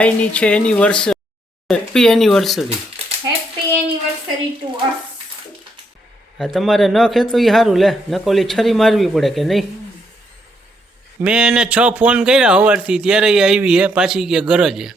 ભાઈની છે anniversary. Happy anniversary. Happy anniversary two અસ. હા, તમારે ન ખેતો એ સારું લે, નકોલી છરી મારવી પડે કે નહીં. મેં એને 6 ફોન કર્યા સવારથી, ત્યારે એ આવી હે પાછી કે ગરજ હે.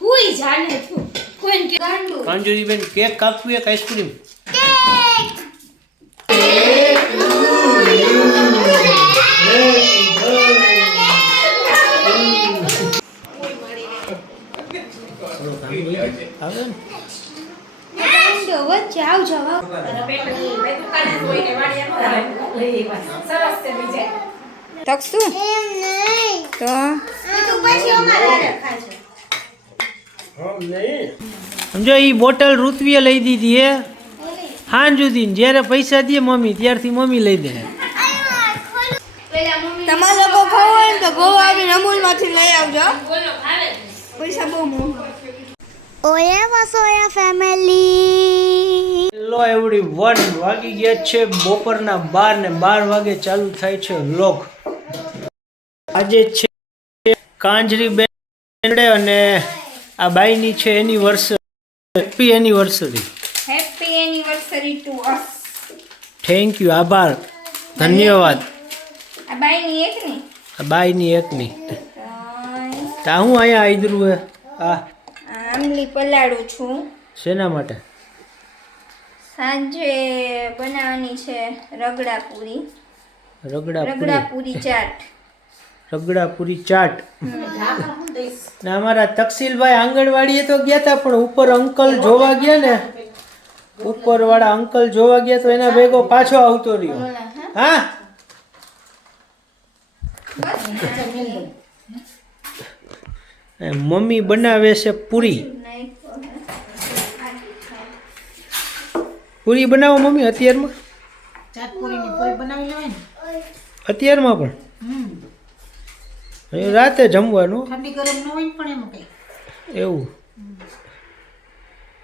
હુઈ જાને તું કોણ કે ગાંડુ. કાંજુરીબેન કેક કાપવી એક આઈસ્ક્રીમ. આવે ને ગાંડુ વચ્ચે આવ જવાબ. તકસુ એમ નહીં તો તું પછી અમારા રખાજો. સમજો એ બોટલ ઋત્વીએ લઈ દીધી હે હાન સુધી. જ્યારે પૈસા દે મમ્મી ત્યારથી મમ્મી લઈ દે. તમારે લોકો ખાવ હોય ને તો ગોવા આવીને અમૂલમાંથી લઈ આવજો. પૈસા બહુ મોંઘા. ઓયા વસોયા ફેમિલી. હેલો એવરીવન, વાગી ગયા છે બપોરના 12 ને 12 વાગે ચાલુ થાય છે વ્લોગ. આજે છે કાંજરીબેન અને આ બાઈની છે anniversary. Happy anniversary. Happy anniversary two us. Thank you, આભાર, ધન્યવાદ. આ બાઈની એક ની આ બાઈની એકની તા હું અહીંયા આદરું હે. આ આમલી પલાળું છું. શેના માટે? સાંજે બનાવવાની છે રગડાપુરી. રગડાપુરી. રગડાપુરી ચાટ. રગડાપુરી ચાટ. ને અમારા તકસીલભાઈ આંગણવાડીએ તો ગયા હતા, પણ ઉપર અંકલ જોવા ગયા ને, ઉપર વાળા અંકલ જોવા ગયા તો એના ભેગો પાછો આવતો રહ્યો. હા, મમ્મી બનાવે છે પૂરી. પૂરી બનાવો મમ્મી અત્યારમાં. અત્યારમાં પણ રાતે જમવાનું એવું.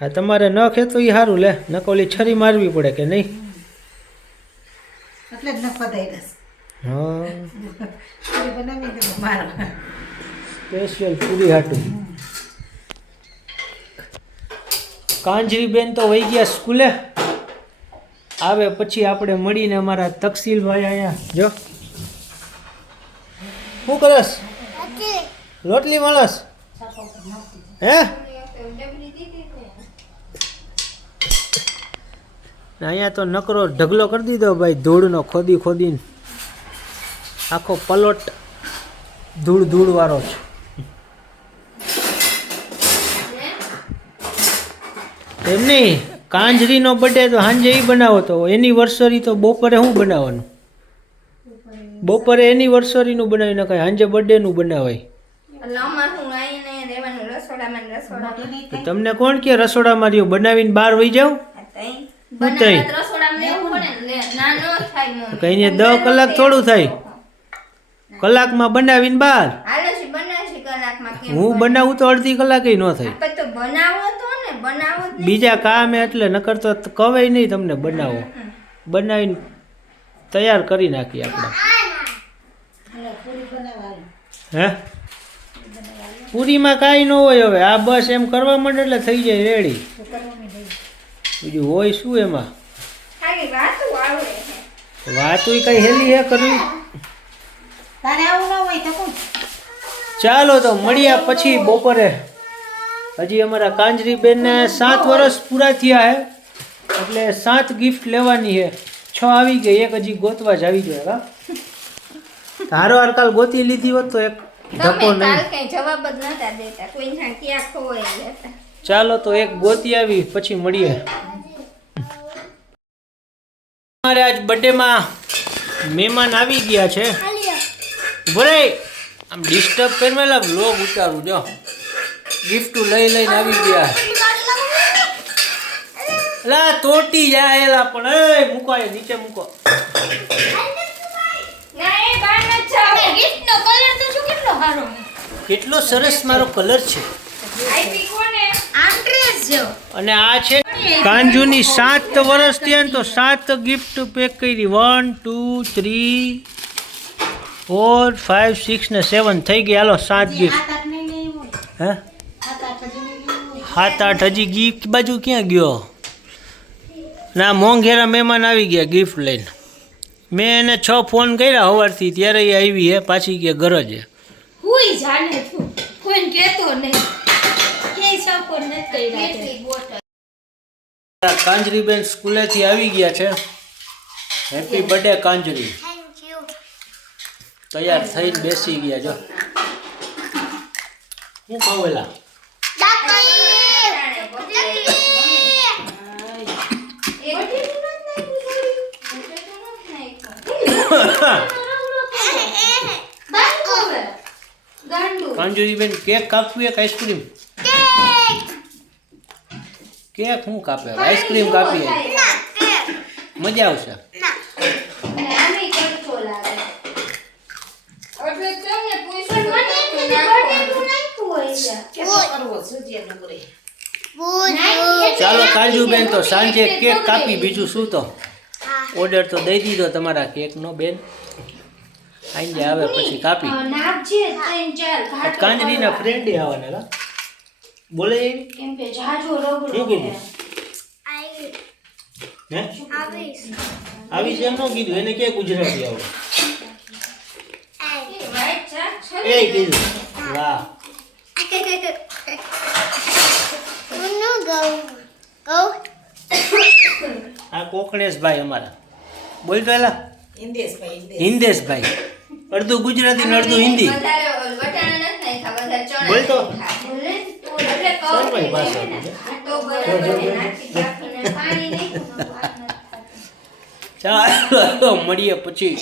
હા, તમારે ન ખેતો એ સારું લે, નકોલી છરી મારવી પડે કે નહીં. હા, સ્પેશિયલ પૂરી હાટું. કાંજરીબેન તો વહી ગયા સ્કૂલે. આવે પછી આપણે મળીને અમારા તકસીલભાઈ અહીંયા. જો શું કરસ? રોટલી મળસ હે? અહીંયા તો નકરો ઢગલો કરી દીધો ભાઈ, ધૂળનો ખોદી ખોદીને આખો પલોટ ધૂળ ધૂળ વાળો છે. એમ નહીં, કાંજરીનો બર્થડે તો સાંજે એ બનાવો, તો એનિવર્સરી તો બપોરે શું બનાવવાનું? બપોરે એનિવર્સરીનું બનાવી નખાય, સાંજે બર્થડેનું બનાવાય. તમને કોણ કે રસોડામાં રહ્યો? બનાવીને બહાર વહી જાવ. કઈ 10 કલાક થોડું થાય, કલાકમાં બનાવીને બહાર. હું બનાવું તો અડધી કલાકે ન થાય. બીજા કામ એટલે નકર તો કવાય નહીં તમને બનાવો. બનાવીને તૈયાર કરી નાખીએ આપણે. હે, પૂરીમાં કાંઈ ન હોય હવે. આ બસ એમ કરવા માંડે એટલે થઈ જાય રેડી. બીજું હોય શું એમાં? વાતું કઈ હેલી હે કરવી. ચાલો તો મળ્યા પછી બપોરે. હજી અમારા કાંજરીબેનને 7 વર્ષ પૂરા થયા હે, એટલે 7 ગિફ્ટ લેવાની છે. 6 આવી ગઈ, એક હજી ગોતવા જ આવી જોઈએ. હા, હારો હાર કાલ ગોતી લીધી હોત તો એક ધક્કો નહીં. ચાલો તો એક ગોતી આવી પછી મળીએ. અમારે આજ બર્થડેમાં મહેમાન આવી ગયા છે. ભરે આમ ડિસ્ટર્બ કરમેલા વ્લોગ ઉતારું. જો ગિફ્ટ લઈ લઈને આવી ગયા. એલા તોટી જાય એલા, પણ એ મૂકો, એ નીચે મૂકો. કેટલો સરસ મારો કલર છે. અને આ છે કાંજુની 7 વર્ષ થયા ને, તો 7 ગિફ્ટ પેક કરી. 1 2 3 4 5 6 ને 7 થઈ ગયા. હાલો 7 ગિફ્ટ. હે 7-8 હજી ગિફ્ટ બાજુ ક્યાં ગયો? ના, મોંઘેરા મહેમાન આવી ગયા ગિફ્ટ લઈને. મેં એને 6 ફોન કર્યા સવારથી, ત્યારે એ આવી હે પાછી કે ગરજ હે. હુઈ જાને તું કોઈને કહેતો નહીં કે સપોર્ટ નથી કર્યા. કાંજરીબેન સ્કૂલેથી આવી ગયા છે. હેપી બર્થડે કાંજરી. Thank you. તૈયાર થઈને બેસી ગયા જો. હું ખાવેલા કાંજરીબેન કેક કાપવી એક આઈસ્ક્રીમ? કેક હું કાપે? આઈસ્ક્રીમ કાપીએ, મજા આવશે. ચાલો કાંજુબેન, તો સાંજે કેક કાપી, બીજું શું. તો ઓર્ડર તો દઈ દીધો તમારા કેકનો બેન. સાંજે આવે પછી કાપી. કાંજરીના ફ્રેન્ડ આવવાના હતા. બોલે શું કીધું? હે આવી છે એમ ન કીધું એને, કે ગુજરાતી આવડે એ કીધું. વાહ. આ કોકણેશભાઈ અમારા. બોલ તો એલા. હિન્દેશભાઈ. અડધું ગુજરાતી ને અડધું હિન્દી. બોલ તો સરભાઈ ભાષા. ચાલો મળીએ પછી.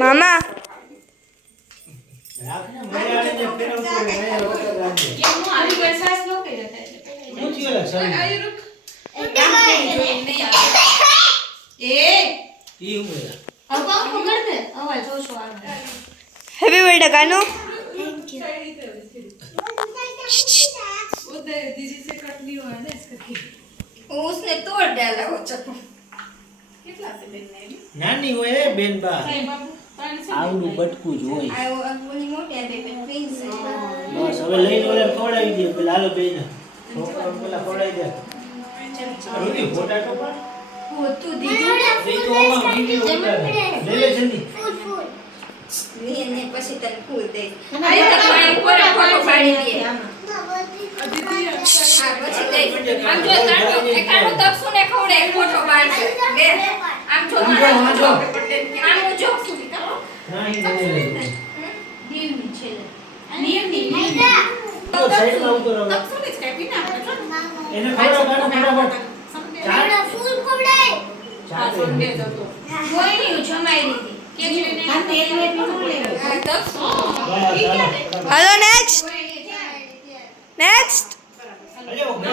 મામા હેપી બર્થડે કાનો. उसने तोड़ डाला वो चप्पू. નાની હોય બેન બા, આવડું બટકું જ હોય. ઓલી મોટી આ બે પ્રિન્સ બસ હવે લઈને ઓલે ખવડાવી દે. પેલા હાલો બેન છોકરાઓ પેલા ખવડાવી દે. રૂકી ફોટા તો પણ હોતું દીધું એ તો આમાં વિડિયો ઉતારે. લે લે જલ્દી. ને પછી તને ફૂલ દે. આઈ તો પાણી પર ફોટો પાડી દે. હા પછી દે. આમ જો કાનો તપસુને ખવડાય ફોટો પાડશે. બે આમ જો આમ જો સુધી કરો. નહીં દિલની છે. નિયમની તો સાઈડમાં ઉતરો. તપસુને જ કાપી ના આપણે એને ખવડાવવાનું ફટાફટ. ફૂલ ખવડાય. આ સંડે જતો કોઈ નહીં જમાઈ દીધી કે જોઈને આ તેલ મે ફૂલ લેવો. આ તપસુ હેલો નેક્સ્ટ નેક્સ્ટ. અરે ઓ બે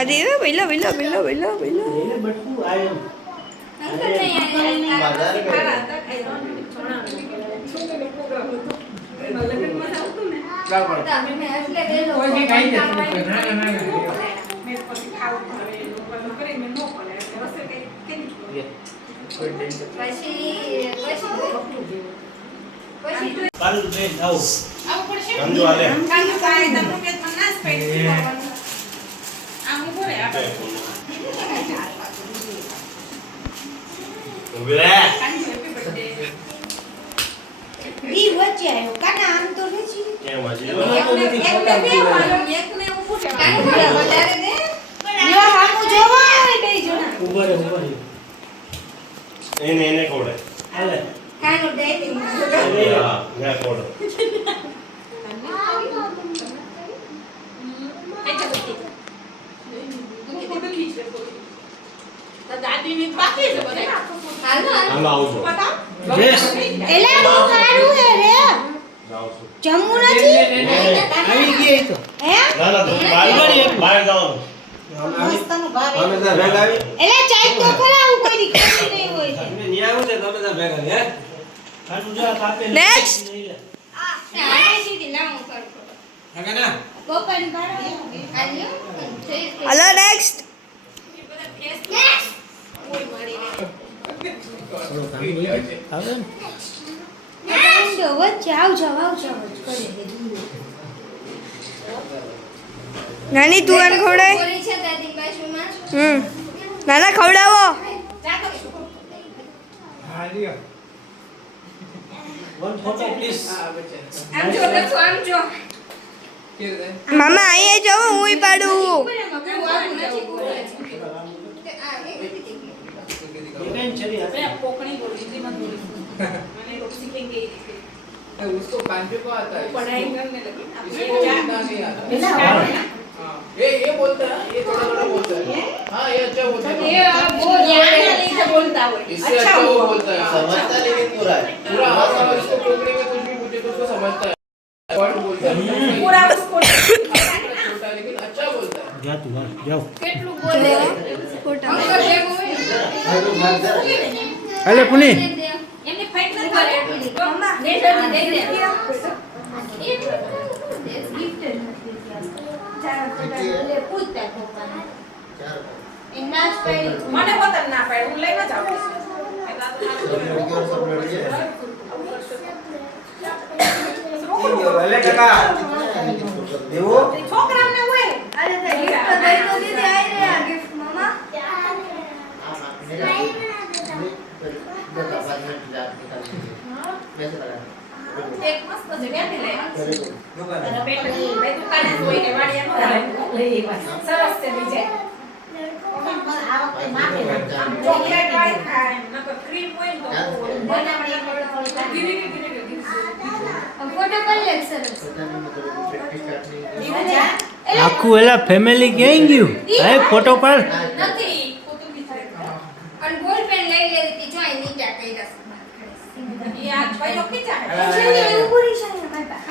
અરે વેલા વેલા વેલા વેલા વેલા. બટકું આયો. અંકલ નહીં પાલું બેન આવો. સમજો આલે ઉભરે ઈ વચ્ચે આવ્યો કાના આમ તો નથી કેમ હજી એકને ઊભું છે કાનું વધારે દે યો હામું જોવા આવે બે જણા ઉભા રહે ઉભા રહે. એને કોડે હાલે. કાનું દે દે હા મેં કોડે હાલો હાલો આવજો જેસ એલા બહુ સારું હે રે. આવશું. જમવું નથી આવી ગઈ એ તો હે ના ના તો બહાર જવાનું. એટલે ચાઈ તો ખરા હું કોઈ દીકરી નહીં હોય આનું જો આ કાપેલું Next. લઈ લે. આ સીધી લાવું કરું. પપ્પાની બાળા. આલ્યો. હલો નેક્સ્ટ આવે ને વચ્ચે આવજો નાની તું આને ખવડાય બોલી છે દાદી બાજુમાં. નાના ખવડાવો વન ફોટો પ્લીઝ આમ જો લખો આમ જો. મામા અહીંયા જાઓ હુંય પાડું આવું નથી બોલે છે. આ એ નથી બેન ચલી આપે उसको कान पे को आता है पढ़ाई करने लगे इसको बोलना नहीं आता हाँ ये बोलता है ये थोड़ा थोड़ा बोलता है हाँ ये अच्छा बोलता है ये वो ज्ञान से बोलता हो. इससे अच्छा वो बोलता है समझता लेकिन पूरा हाँ समझ इसको कोंकणी में कुछ भी पूछे तो उसको समझता है वर्ड बोलता है पूरा उसको छोटा लेकिन अच्छा बोलता है જા તું હાલ જાઓ કેટલું બોલે. અંકલ ભેગું હોય ને. હાલે પુની એમને ફાઈટ ન કરે એટલી. મમ્મા ને જલ્દી દઈ દે. એ ગિફ્ટ નથી ચાલો લે પૂછતા પપ્પાને. એ નાચ પાડી. મને પોતાને ના પાડે હું લઈને જ આવું છું. છોકરાને હોય અરે તે ગિફ્ટ દઈ તો દીધી આઈ રે આ ગિફ્ટ મામા એક મસ્ત છે ક્યાંથી લઈ અને પેટની બે દુકાને જ હોય કે વાડિયા નો આવે સરસ છે બીજે ચોકલેટ વાળી ખાય નકર ક્રીમ હોય ને તો બનાવણી ધીરે ધીરે ફોટો પર લે સરસ. આખું એલા ફેમિલી ક્યાં ગયું હે ફોટો પાડ નથી ફોટો બિચારે. અને બોલ પેન લઈ લેતી જો અહીં નીચે કર્યા છે. એ આ ભાઈઓ ખીચા જલ્દી એવું પૂરી છે ને મારી પાસે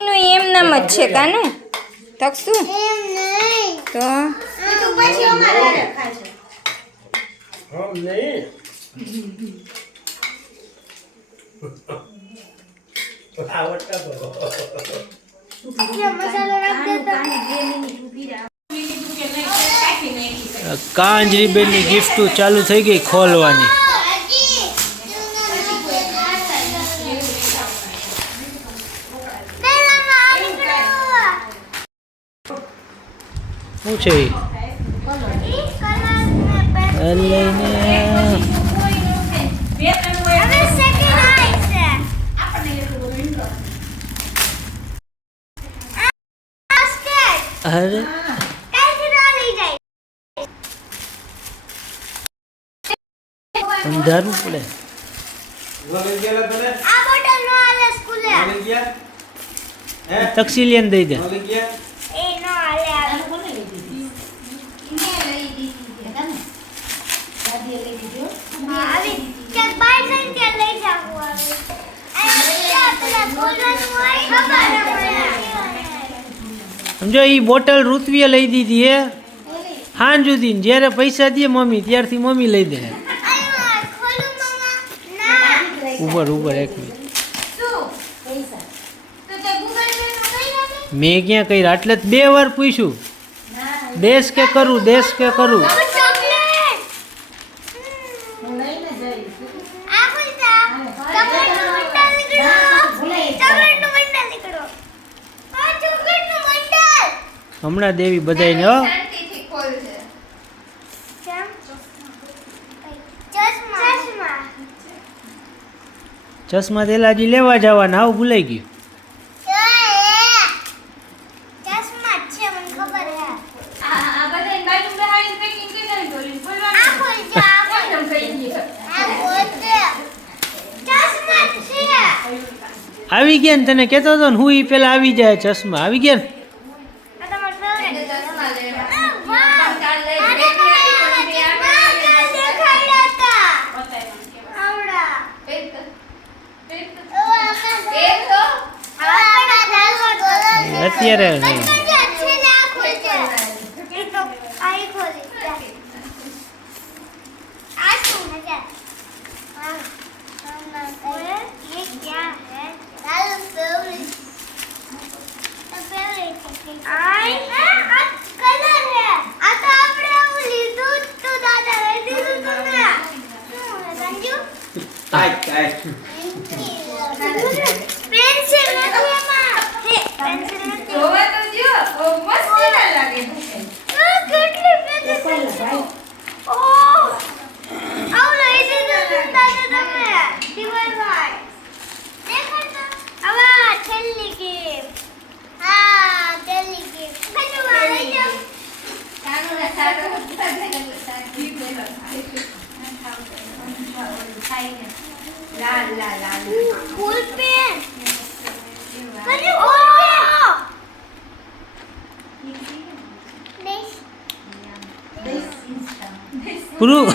નું એમ નામ જ છે કાનું તકસુ એમ નહીં તો તું પછી અમારે રખાશે હા નહીં આવડતા કરો મસાલો રાખ દે કાંજરી બેનની ગિફ્ટો ચાલુ થઈ ગઈ ખોલવાની શું છે ઈ? લઈને બે ત્રણ હોય અરે સમજાવવું પડે તકસીલિયન દઈ દે સમજો એ બોટલ ઋત્વીએ લઈ દીધી હે હાંજ સુધી જ્યારે પૈસા દે મમ્મી ત્યારથી મમ્મી લઈ દે ઉપર ઉપર એક મિનિટ મેં ક્યાં કર્યા એટલે જ 2 વાર પૂછ્યું દેશ કે કરું હમણાં દેવી બધાયને હો શાંતિથી ખોલજે. ચશ્મા તેલાજી લેવા જવાના આવું ભૂલાઈ ગયું આ બધાય બાજુ બેહાડીને પેકિંગ કરી દેવી ડોલી. બોલવાનું. એમ કહી દીધું. આવી ગયા ને તને કહેતો હતો ને હું ઈ પેલા આવી જાય ચશ્મા આવી ગયા ને એને ચશ્મા લેવા. કાલ લઈ બેઠી હતી પણ બે આ અત્યારે નહીં. જોવા તો જો મસ્ત ના લાગે પૂરું.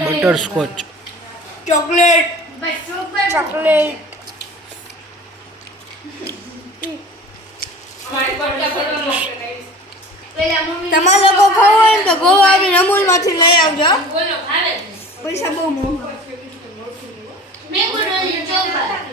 બટરસ્કોચ. ચોકલેટ ચોકલેટ તમારા લોકો ખાવ હોય ને તો ગોવા આવીને અમૂલમાંથી લઈ આવજો બોલો ખાવે પૈસા બહુ મોંઘા મેંગો ડોલી ચોકલેટ